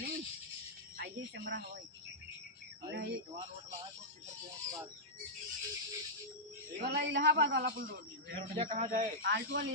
नहीं आइए कैमरा हवाई नहीं वाला इलाहाबाद वाला पुल रोड कहाँ जाए आल्टो वाली